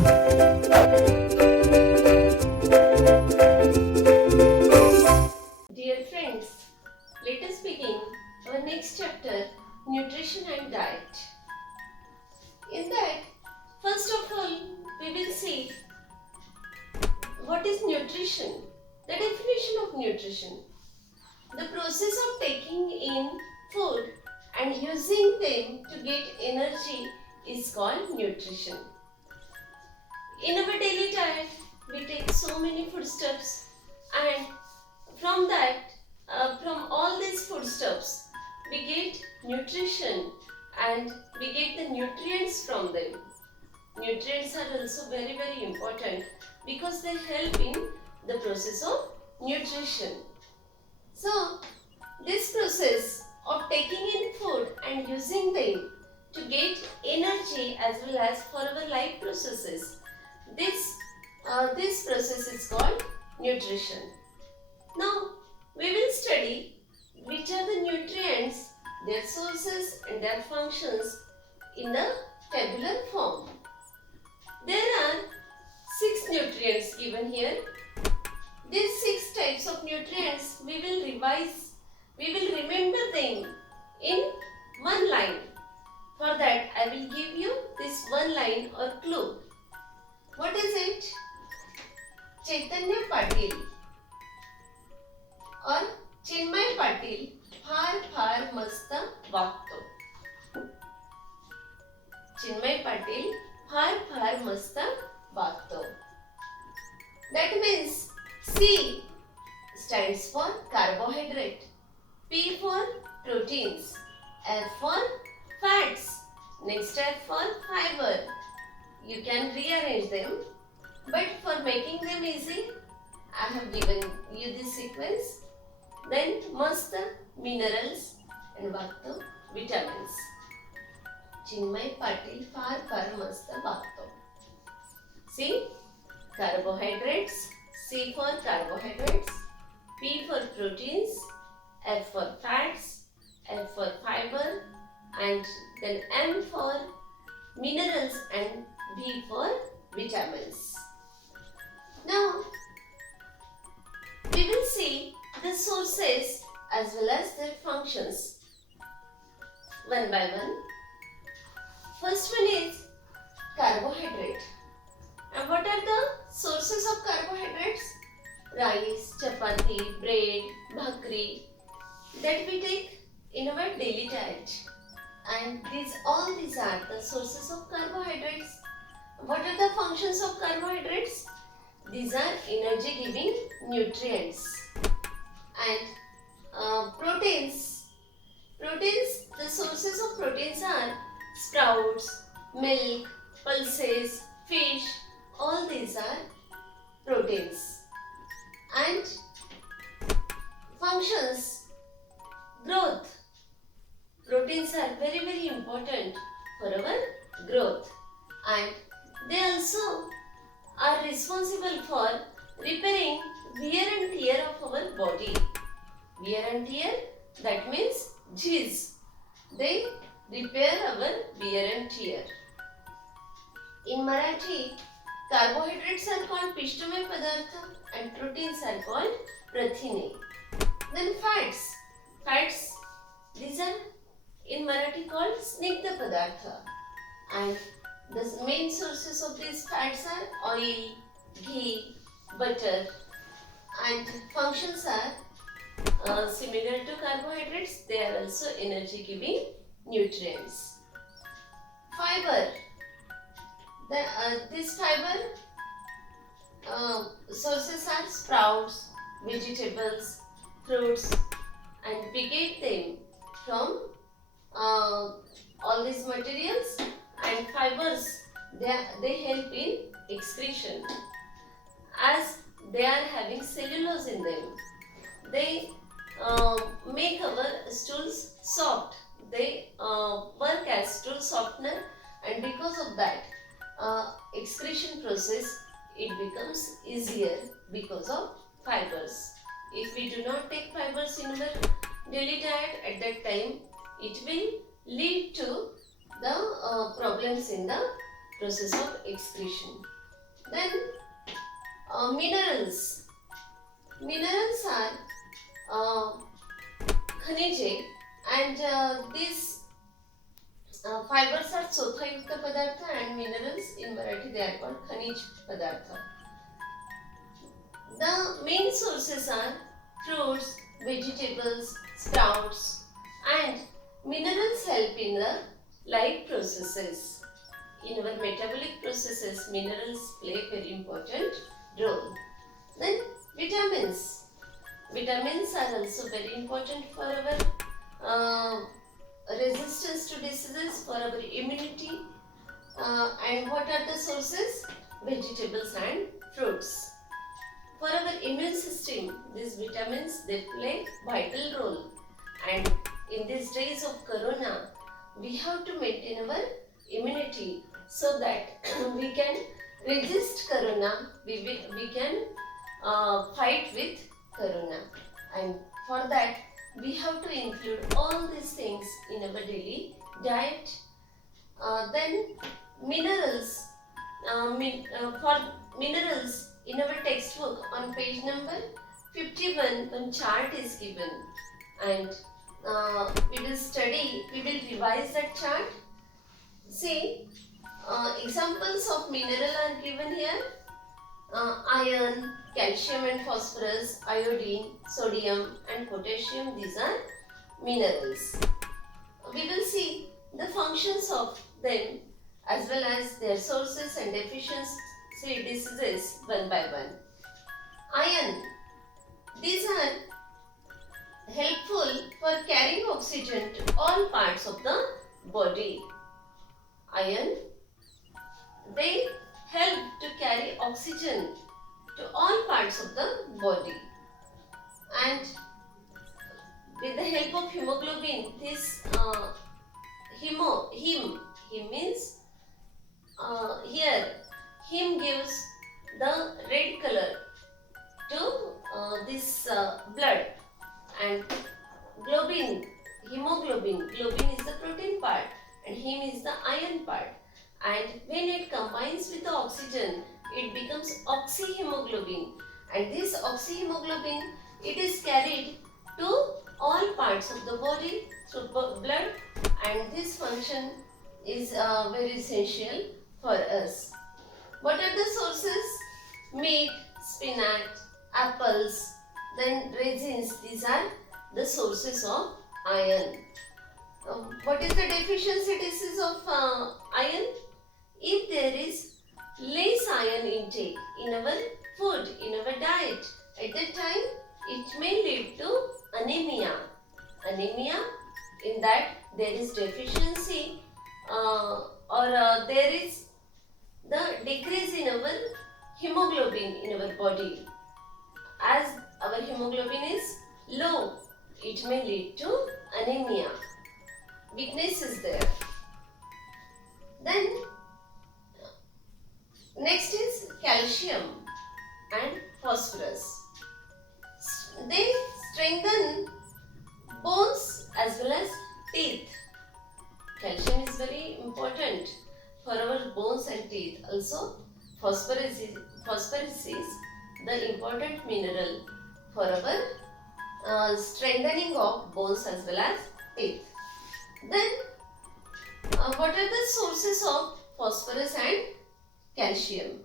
Dear friends, let us begin our next chapter, Nutrition and Diet. In that, first of all, we will see what is nutrition, the definition of nutrition. The process of taking in food and using them to get energy is called nutrition. In our daily diet, we take so many foodstuffs, and from all these foodstuffs, we get nutrition and we get the nutrients from them. Nutrients are also very, very important because they help in the process of nutrition. So, this process of taking in food and using them to get energy as well as for our life processes, this process is called nutrition. Now, we will study which are the nutrients, their sources and their functions in the tabular form. There are 6 nutrients given here. These 6 types of nutrients we will remember them in one line. For that, I will give you this one line or clue. What is it? चैतन्य पाटील और चिन्मय पाटील फार मस्त वागतो. चिन्मय पाटील फार मस्त वागतो. That means C stands for carbohydrate, P for proteins, F for fats, next F for fiber. You can rearrange them, but for making them easy, I have given you this sequence. Then mast minerals and वागतो vitamins. चिन्मय पाटील फार मस्त वागतो. See, carbohydrates, C for carbohydrates, P for proteins, F for fats, F for fiber, and then M for minerals and V for vitamins. Now, we will see the sources as well as their functions one by one. First one is carbohydrate. And what are the sources of carbohydrates? Rice, chapati, bread, bhakri that we take in our daily diet. And all these are the sources of carbohydrates. What are the functions of carbohydrates? These are energy giving nutrients. And proteins, the sources of proteins are sprouts, milk, pulses, fish. All these are proteins. And functions, growth. Proteins are very, very important for our growth, and they also are responsible for repairing wear and tear of our body. Wear and tear, that means jizz. They repair our wear and tear. In Marathi, carbohydrates are called pishtamay padartha and proteins are called prathine. Then fats, these are in Marathi called snigdha padartha, and the main sources of these fats are oil, ghee, butter, and functions are similar to carbohydrates. They are also energy giving nutrients. Fiber. This fiber sources are sprouts, vegetables, fruits, and we get them from all these materials, and fibers they help in excretion as they are having cellulose in them. They make our stools soft. They work as stool softener, and because of that excretion process it becomes easier because of fibers. If we do not take fibers in our daily diet, at that time it will lead to the problems in the process of excretion. Then minerals. Minerals are khanije, and these fibers are chothayukta padartha, and minerals in Marathi they are called khanij padartha. The main sources are fruits, vegetables, sprouts, and minerals help in the life processes. In our metabolic processes, minerals play a very important role. Then vitamins. Vitamins are also very important for our resistance to diseases, for our immunity. And what are the sources? Vegetables and fruits. For our immune system, these vitamins they play vital role. And in these days of corona, we have to maintain our immunity so that we can resist corona, we can fight with corona. And for that, we have to include all these things in our daily diet. Then minerals, for minerals in our textbook on page number 51, one chart is given, and we will revise that chart. See, examples of mineral are given here. Iron, calcium and phosphorus, iodine, sodium and potassium, these are minerals. We will see the functions of them as well as their sources and deficiency diseases one by one. Iron, these are helpful for carrying oxygen to all parts of the body. Iron, they help to carry oxygen to all parts of the body. And with the help of hemoglobin, this heme means here heme gives the red color to this blood, and hemoglobin is the protein part and heme is the iron part, and when it combines with the oxygen it becomes oxyhemoglobin, and this oxyhemoglobin it is carried to all parts of the body through blood, and this function is very essential for us. What are the sources? Meat, spinach, apples, then raisins, these are the sources of iron. What is the deficiency disease of iron? If there is less iron intake in our food, in our diet, at that time it may lead to anemia. Anemia, in that there is deficiency or there is the decrease in our hemoglobin in our body. As our hemoglobin is low, it may lead to anemia. Weakness is there. Then next is calcium and phosphorus. They strengthen bones as well as teeth. Calcium is very important for our bones and teeth. Also, phosphorus is the important mineral for our strengthening of bones as well as teeth. Then, what are the sources of phosphorus and calcium?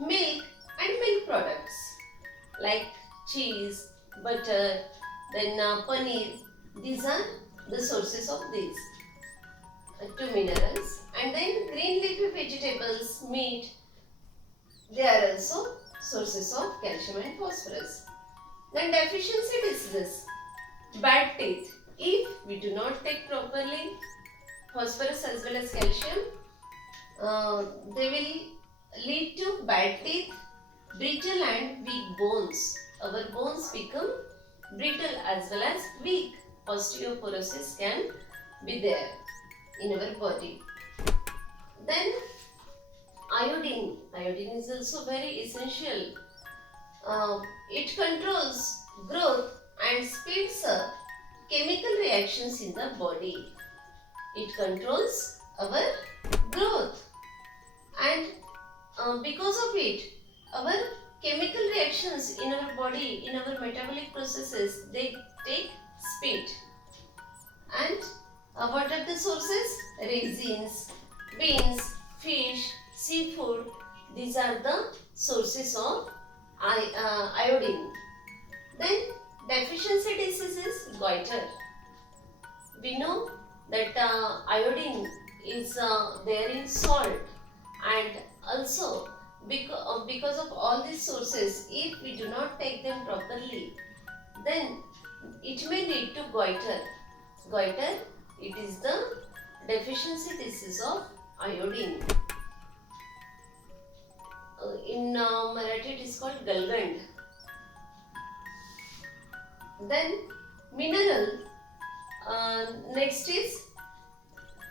Milk and milk products like cheese, butter, then paneer. These are the sources of these two minerals. And then green leafy vegetables, meat, they are also sources of calcium and phosphorus. Then deficiency diseases, bad teeth. If we do not take properly phosphorus as well as calcium, they will lead to bad teeth, brittle and weak bones. Our bones become brittle as well as weak. Osteoporosis can be there in our body. Then iodine. Iodine is also very essential. It controls growth and speeds up chemical reactions in the body. It controls our growth and because of it, our chemical reactions in our body, in our metabolic processes, they take speed. And what are the sources? Resins, beans, fish, seafood. These are the sources of iodine. Then deficiency diseases, goiter. We know that iodine is there in salt, and also because of all these sources, if we do not take them properly, then it may lead to goiter. Goiter, it is the deficiency disease of iodine. In Marathi it is called galgand. Then mineral, next is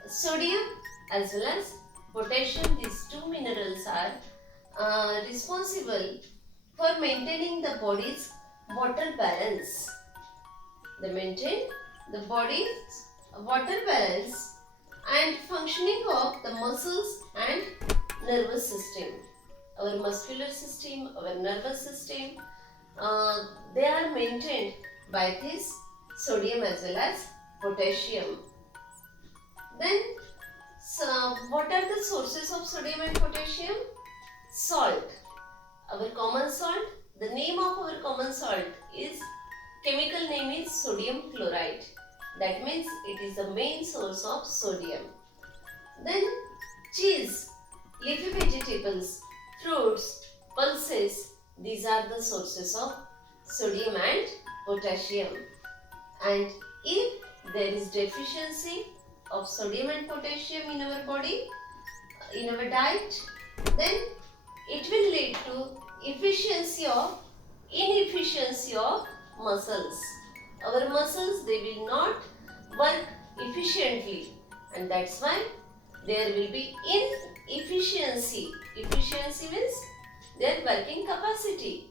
sodium as well as potassium. These two minerals are responsible for maintaining the body's water balance. They maintain the body's water balance and functioning of the muscles and nervous system. Our muscular system, our nervous system, they are maintained by this sodium as well as potassium. Then, what are the sources of sodium and potassium? Salt. Our common salt, the name of our common salt is, chemical name is sodium chloride. That means it is the main source of sodium. Then cheese, leafy vegetables, fruits, pulses, these are the sources of sodium and potassium. And if there is deficiency of sodium and potassium in our body, in our diet, then it will lead to inefficiency of muscles. Our muscles, they will not work efficiently, and that's why there will be inefficiency. Efficiency means their working capacity,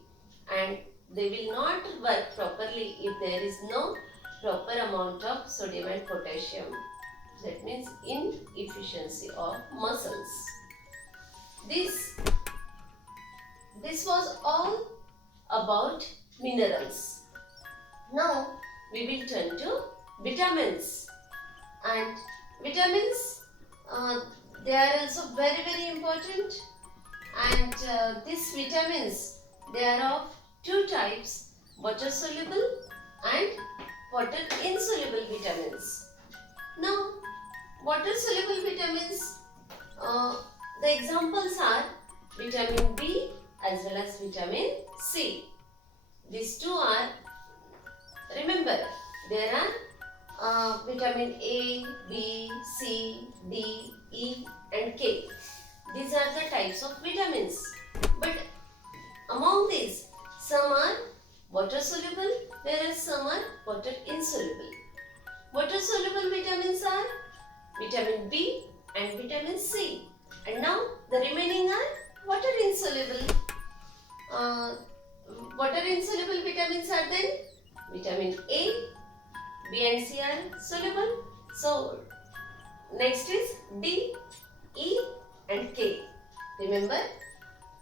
and they will not work properly if there is no proper amount of sodium and potassium. That means inefficiency of muscles. This was all about minerals. Now we will turn to vitamins. And vitamins, they are also very, very important. And these vitamins, they are of two types: water soluble and water insoluble vitamins. Now, water soluble vitamins, the examples are vitamin B as well as vitamin C. These two are, remember, there are vitamin A, B, C, D, E and K. These are the types of vitamins. But among these, some are water soluble, whereas some are water insoluble. Water soluble vitamins are vitamin B and vitamin C. And now the remaining are water insoluble. Water insoluble vitamins are then vitamin A, B and C are soluble. So next is D, E and K. Remember,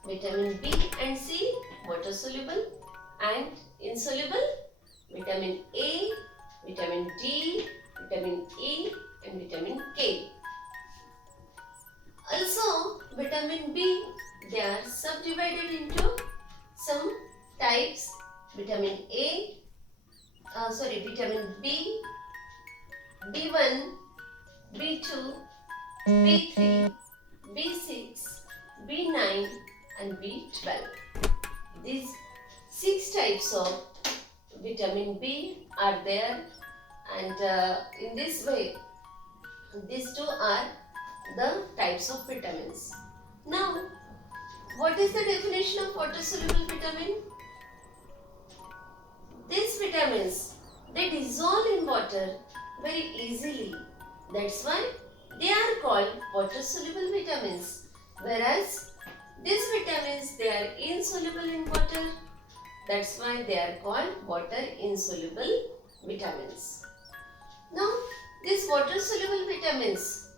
vitamin B and C water soluble, and insoluble vitamin A, vitamin D, vitamin E and vitamin K. Also vitamin B, they are subdivided into some types: vitamin A, vitamin B, B1, B2, B3, B6, B9 and B12. These 6 types of vitamin B are there, and in this way these two are the types of vitamins. Now, what is the definition of water soluble vitamin? These vitamins, they dissolve in water very easily. That's why they are called water soluble vitamins. Whereas these vitamins, they are insoluble in water. That's why they are called water insoluble vitamins. Now, these water soluble vitamins,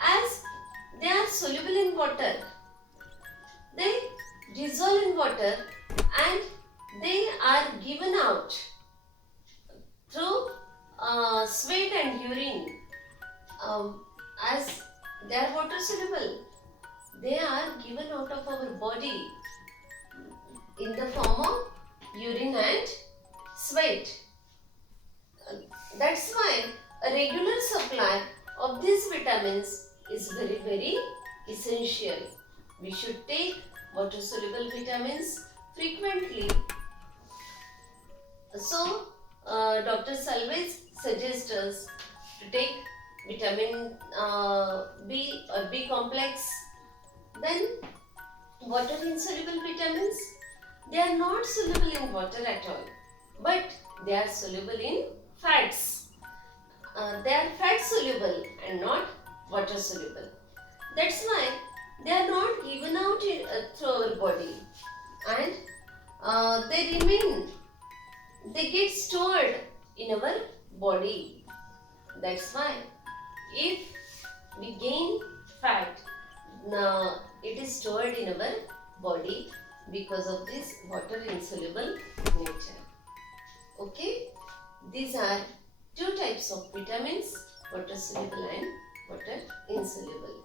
as they are soluble in water. They dissolve in water and they are given out through sweat and urine. As they are water soluble, they are given out of our body in the form of urine and sweat. That's why a regular supply of these vitamins is very, very essential. We should take water soluble vitamins frequently. So, doctors always suggest us to take vitamin B or B complex. Then, water insoluble vitamins, they are not soluble in water at all, but they are soluble in fats. They are fat soluble and not water soluble. That's why they are not given out through our body, and they get stored in our body. That's why if we gain fat, now it is stored in our body because of this water insoluble nature. Okay, these are two types of vitamins, water soluble and water insoluble.